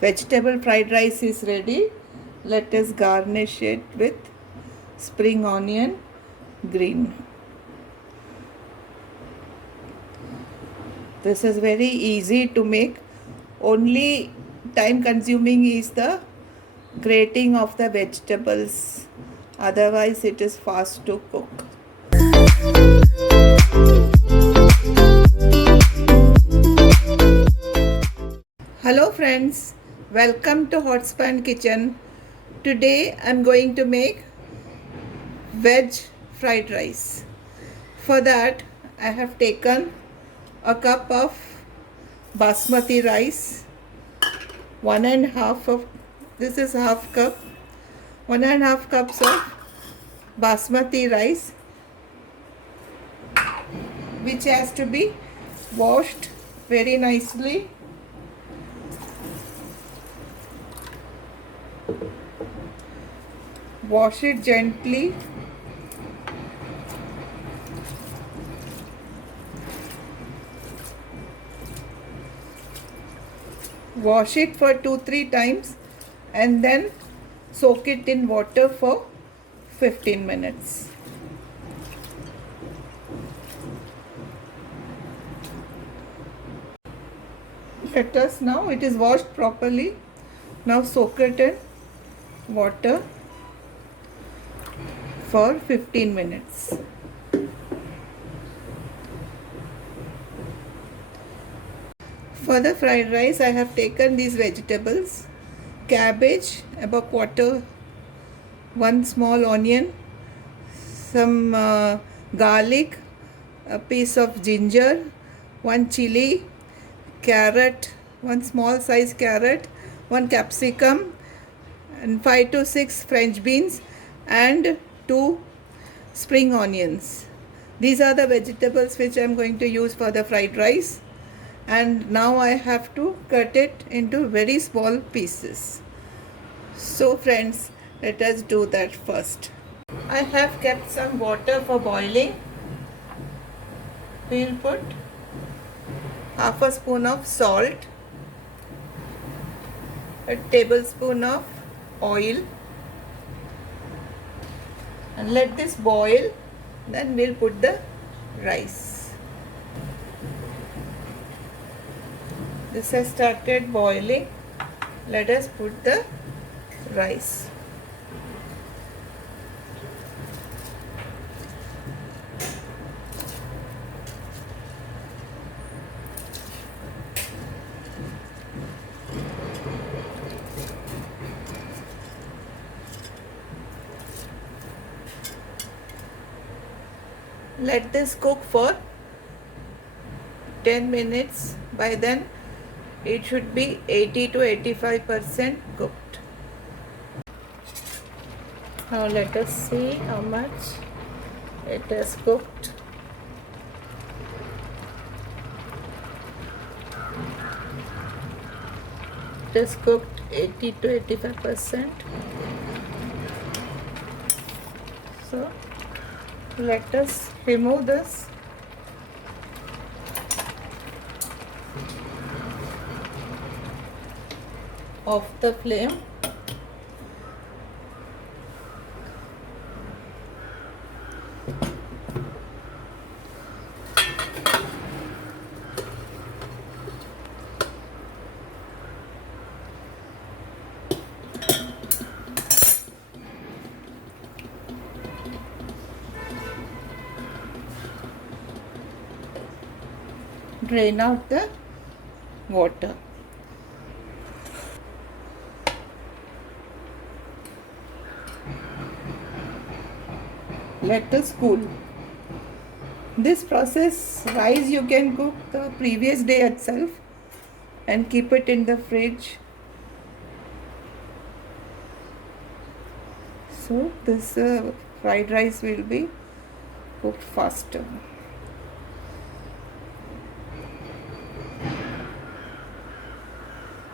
Vegetable fried rice is ready. Let us garnish it with spring onion green. This is very easy to make. Only time consuming is the grating of the vegetables. Otherwise it is fast to cook. Hello friends, welcome to Hotspan Kitchen. Today I am going to make veg fried rice. For that I have taken a cup of basmati rice, one and a half of, this is half cup, 1.5 cups of basmati rice, which has to be washed very nicely. Wash it gently. Wash it for 2-3 times and then soak it in water for 15 minutes. Let us now, it is washed properly. Now soak it in water for 15 minutes. For the fried rice, I have taken these vegetables: cabbage, about quarter, one small onion, some garlic, a piece of ginger, one chili, carrot, one small size carrot, one capsicum, and 5 to 6 French beans, and 2 spring onions. These are the vegetables which I am going to use for the fried rice. And now I have to cut it into very small pieces. So friends, let us do that first. I have kept some water for boiling. We will put half a spoon of salt, a tablespoon of oil, and let this boil. Then we'll put the rice. This has started boiling. Let us put the rice. Let this cook for 10 minutes. By then it should be 80 to 85% cooked. Now let us see how much it has cooked. It is cooked 80 to 85%. So let us remove this. Off the flame. Drain out the water. Let us cool. This process rice you can cook the previous day itself and keep it in the fridge. So this fried rice will be cooked faster.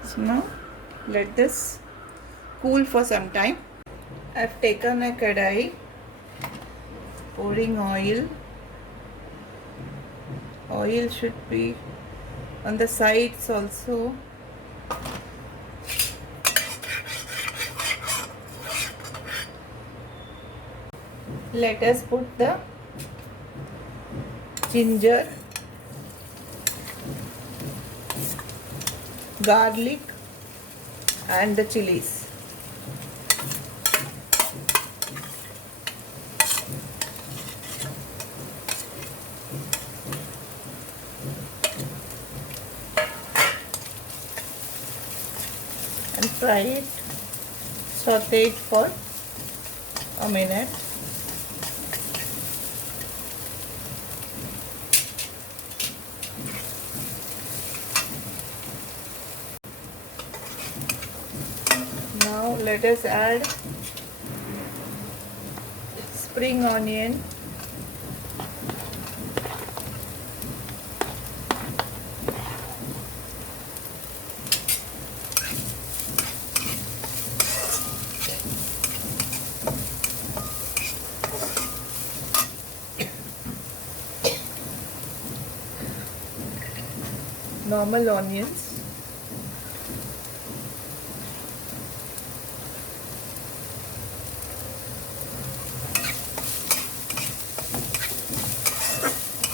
So now let this cool for some time. I have taken a kadai, pouring oil. Oil should be on the sides also. Let us put the ginger, garlic and the chilies. And fry it, saute it for a minute. Now let us add spring onion, normal onions,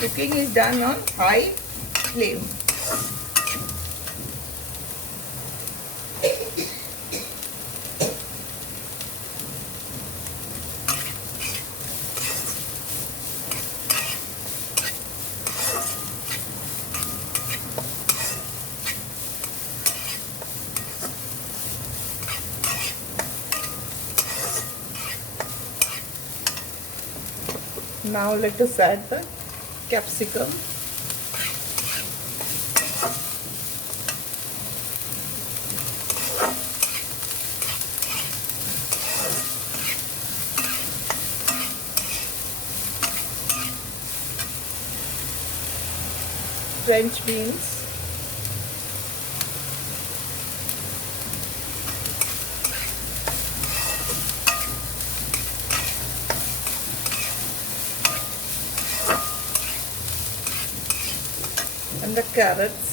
cooking is done on high flame. Now let us add the capsicum. French beans. And the carrots.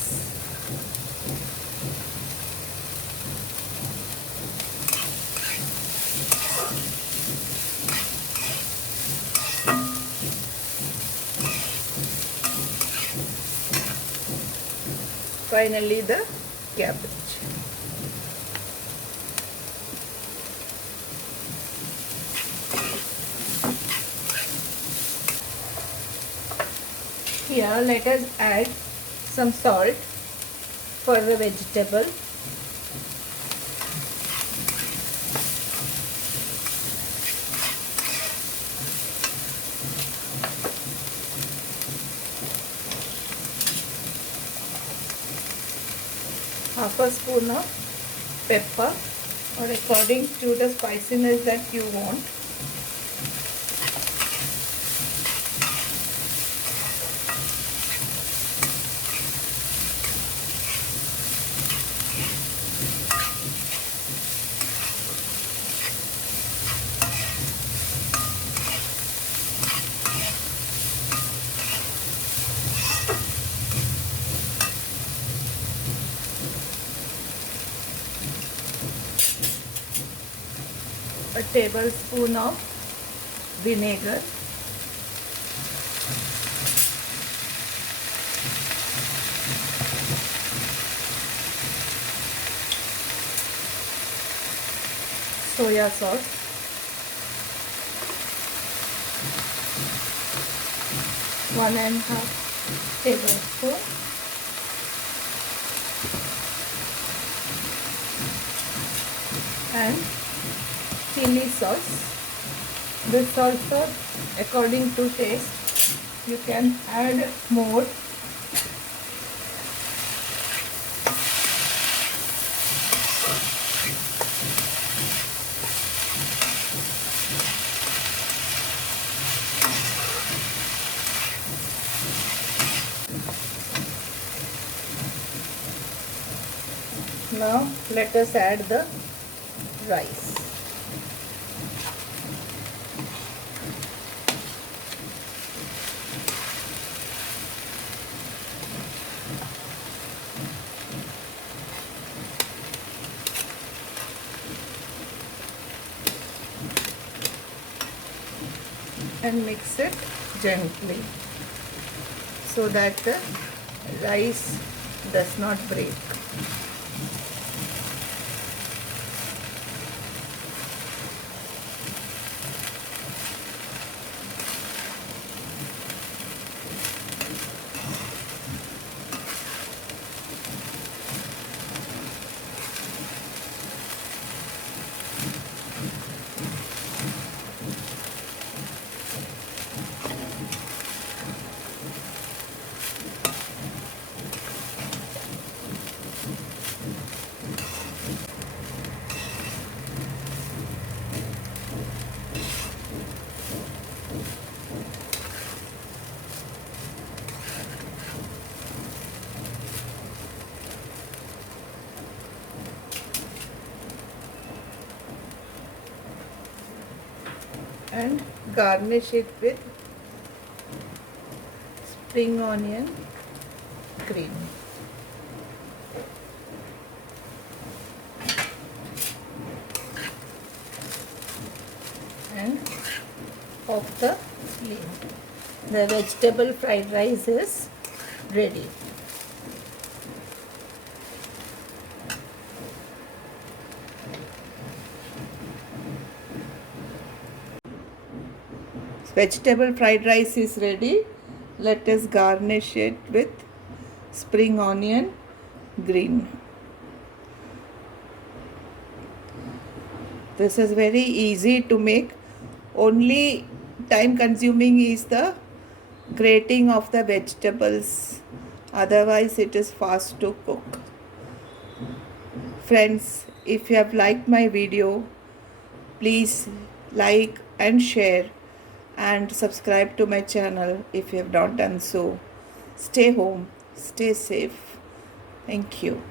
Finally the cabbage. Here let us add some salt for the vegetable. Half a spoon of pepper, or according to the spiciness that you want. A tablespoon of vinegar, soya sauce, one and a half tablespoon, and chili sauce. This also according to taste. You can add more. Now let us add the rice. and mix it gently so that the rice does not break. And garnish it with spring onion cream. And off the flame. The vegetable fried rice is ready. Vegetable fried rice is ready. Let us garnish it with spring onion green. This is very easy to make. Only time consuming is the grating of the vegetables. Otherwise it is fast to cook. Friends, if you have liked my video, please like and share and subscribe to my channel if you have not done so. Stay home, stay safe. Thank you.